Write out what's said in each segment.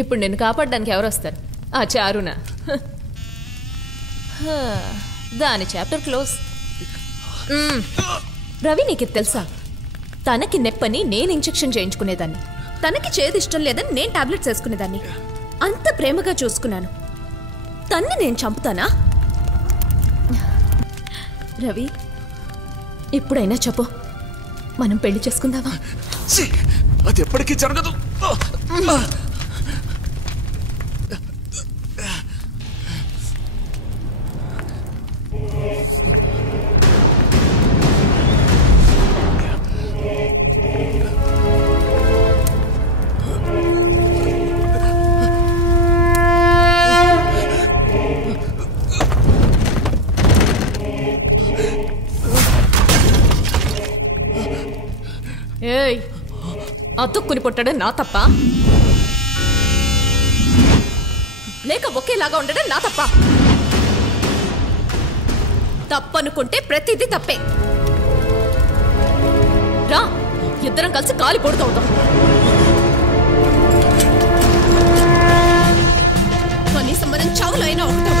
ఇప్పుడు నిన్ను కాపాడడానికి ఎవరు వస్తారు? ఆ చారునా? దాని చాప్టర్ క్లోజ్. రవి, నీకు తెలుసా, తనకి నెప్పని నేను ఇంజెక్షన్ చేయించుకునేదాన్ని, తనకి చేదు ఇష్టం లేదని నేను టాబ్లెట్స్ వేసుకునేదాన్ని. అంత ప్రేమగా చూసుకున్నాను. తన్ని నేను చంపుతానా? రవి, ఎప్పుడైనా చెప్పు, మనం పెళ్లి చేసుకుందామా? అది ఎప్పటికీ జరగదు. ఏయ్, అతుక్కుని పుట్టడం నా తప్ప, లేక ఒకేలాగా ఉండడం నా తప్ప? తప్పనుకుంటే ప్రతిదీ తప్పే. రా, ఇద్దరం కలిసి కాలి పొడుతవుతాం. కనీసం మనం చావులో అయినా ఒకటం.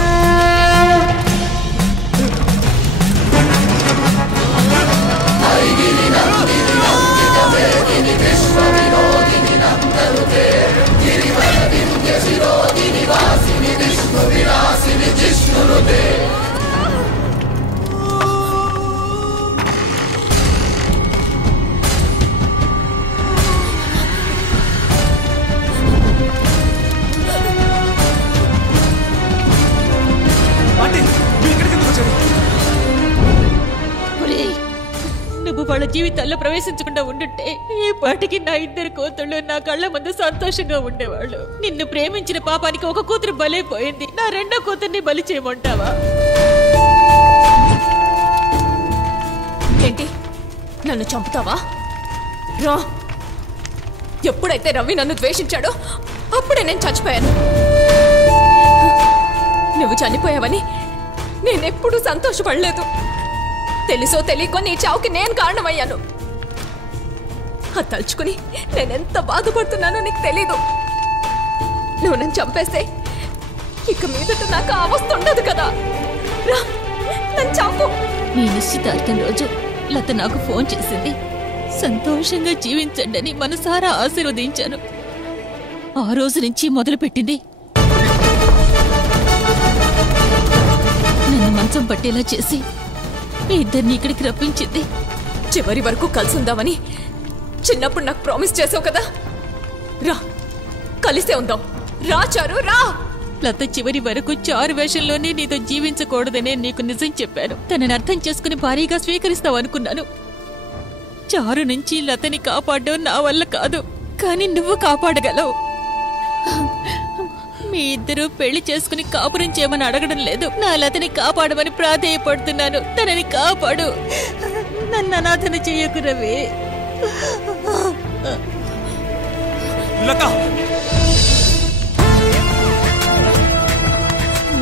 నువ్వు వాళ్ళ జీవితాల్లో ప్రవేశించకుండా ఉండుంటే ఈ పాటికి నా ఇద్దరు కూతుళ్ళు నా కళ్ళ ముందు సంతోషంగా ఉండేవాళ్ళు. నిన్ను ప్రేమించిన పాపానికి ఒక కూతురు బలైపోయింది. నా రెండో కూతుర్ని బలి చేయమంటావా? ఏంటి, నన్ను చంపుతావా? రా. ఎప్పుడైతే రవి నన్ను ద్వేషించాడో అప్పుడే నేను చచ్చిపోయాను. నువ్వు చనిపోయావని నేనెప్పుడూ సంతోషపడలేదు. తెలుసో తెలియకో నీ చావుకి నేను కారణమయ్యాను. అది తలుచుకుని నేనెంత బాధపడుతున్నానో నీకు తెలీదు. నువ్వు నన్ను చంపేస్తే ఇక మీదట నాకు అవస్థ ఉండదు కదా. రా, నన్ను చంపు. నీ నిశ్చితార్థం రోజు లత నాకు ఫోన్ చేసింది. సంతోషంగా జీవించండి అని మనసారా ఆశీర్వదించాను. ఆ రోజు నుంచి మొదలుపెట్టింది నన్ను మంచం పట్టేలా చేసి ఇద్దరిని ఇక్కడికి రప్పించింది. చివరి వరకు కలిసి ఉందామని చిన్నప్పుడు నాకు ప్రామిస్ చేసావు కదా. రా, కలిసే ఉందాం. రా చారు, రా. లత చివరి వరకు చారు వేషంలోనే నీతో జీవించకూడదనే నీకు నిజం చెప్పాను. తనని అర్థం చేసుకుని భారీగా స్వీకరిస్తావనుకున్నాను. చారు నుంచి లతని కాపాడడం నా వల్ల కాదు, కానీ నువ్వు కాపాడగలవు. మీ ఇద్దరు పెళ్లి చేసుకుని కాపురం చేయమని అడగడం లేదు, నా లతని కాపాడమని ప్రాధేయపడుతున్నాను. తనని కాపాడు, నన్ను అనాథన చెయ్యకు రవి.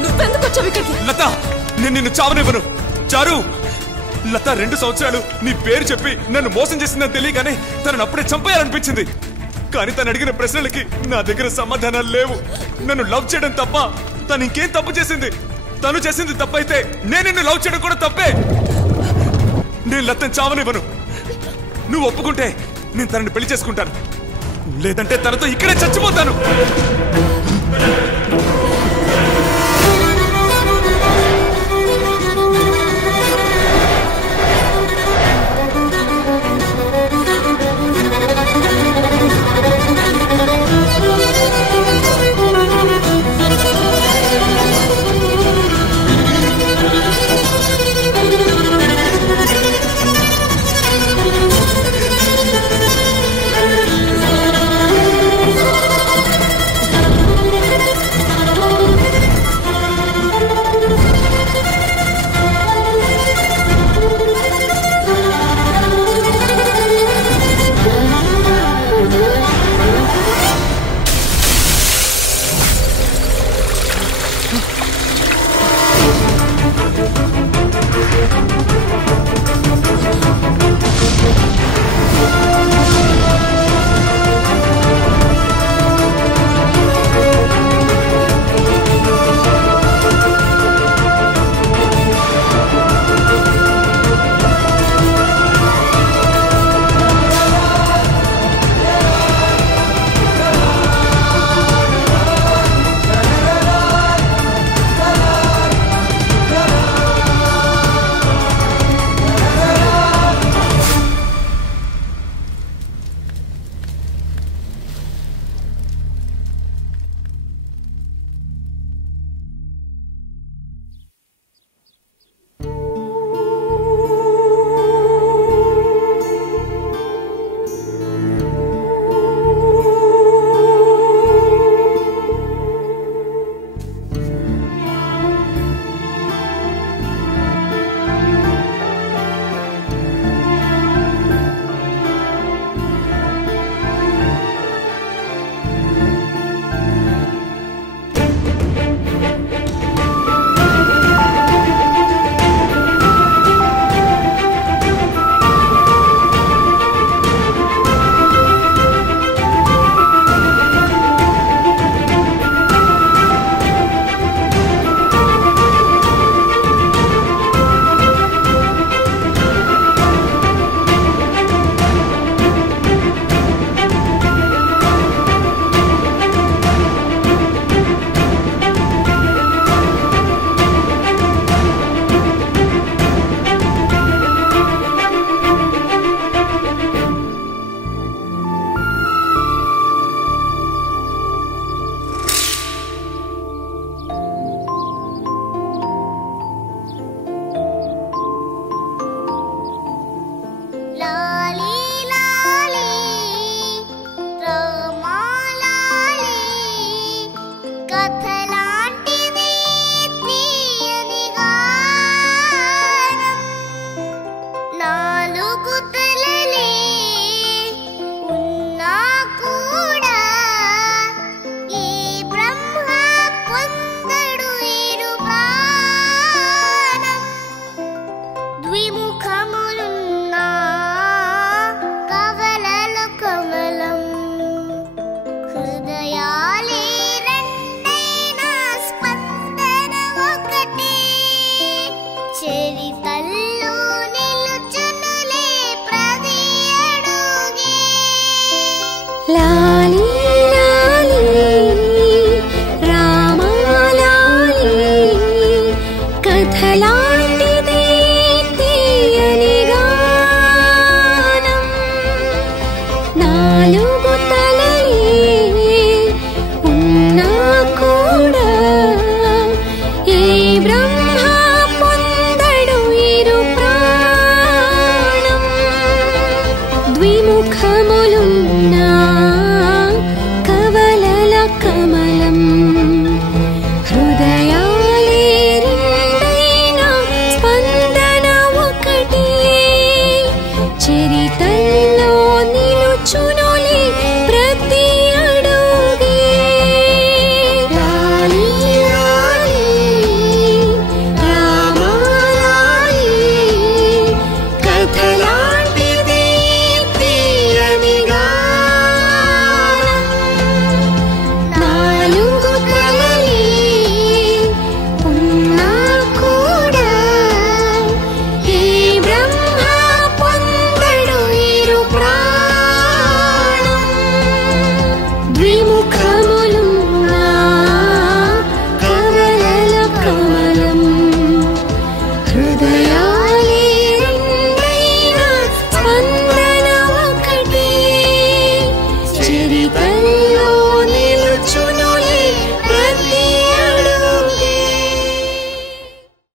నువ్వెందుకు వచ్చావు ఇక్కడికి? లత, నేను నిన్ను చావనివ్వను. చారు, లత 2 సంవత్సరాలు నీ పేరు చెప్పి నన్ను మోసం చేసిందని తెలియగానే తనను అప్పుడే చంపేయాలనిపించింది. కానీ తను అడిగిన ప్రశ్నలకి నా దగ్గర సమాధానాలు లేవు. నన్ను లవ్ చేయడం తప్ప తను ఇంకేం తప్పు చేసింది? తను చేసింది తప్పైతే నేను నిన్ను లవ్ చేయడం కూడా తప్పే. నేను లతను చావనివ్వను. నువ్వు ఒప్పుకుంటే నేను తనని పెళ్లి చేసుకుంటాను, లేదంటే తనతో ఇక్కడే చచ్చిపోతాను.